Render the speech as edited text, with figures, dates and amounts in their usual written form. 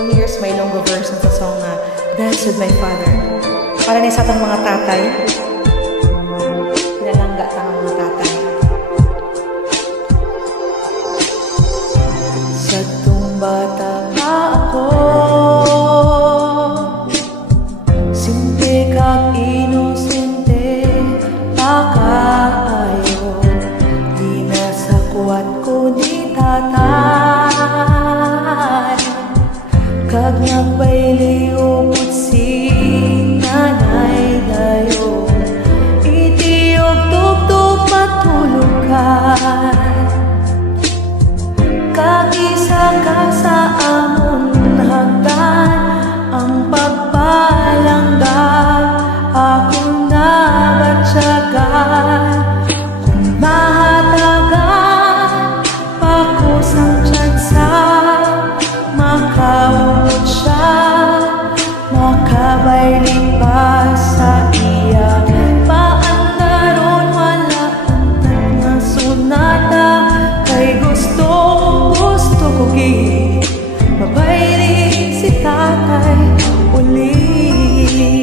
So here's my longer version sa song na Dance with My Father. Para ni sa atang mga tatay. Pinalangga tang mga tatay. Sa tumbata pa ako, simple kag inosente pa kaayo. Di na sa kuwat ko di tatay, kag nagbayliupot si nanay dayo. Itiog tugtog matulugan, kag isa ka sa amon hagdan. Ang pagpalangga akong nabatyagan, kung mahatagan pakusang tsansa, makawot siya, makabayling pa sa iya. Paandaron wala untag nga sunata, kay gusto ko gi mabayling si tatay uli.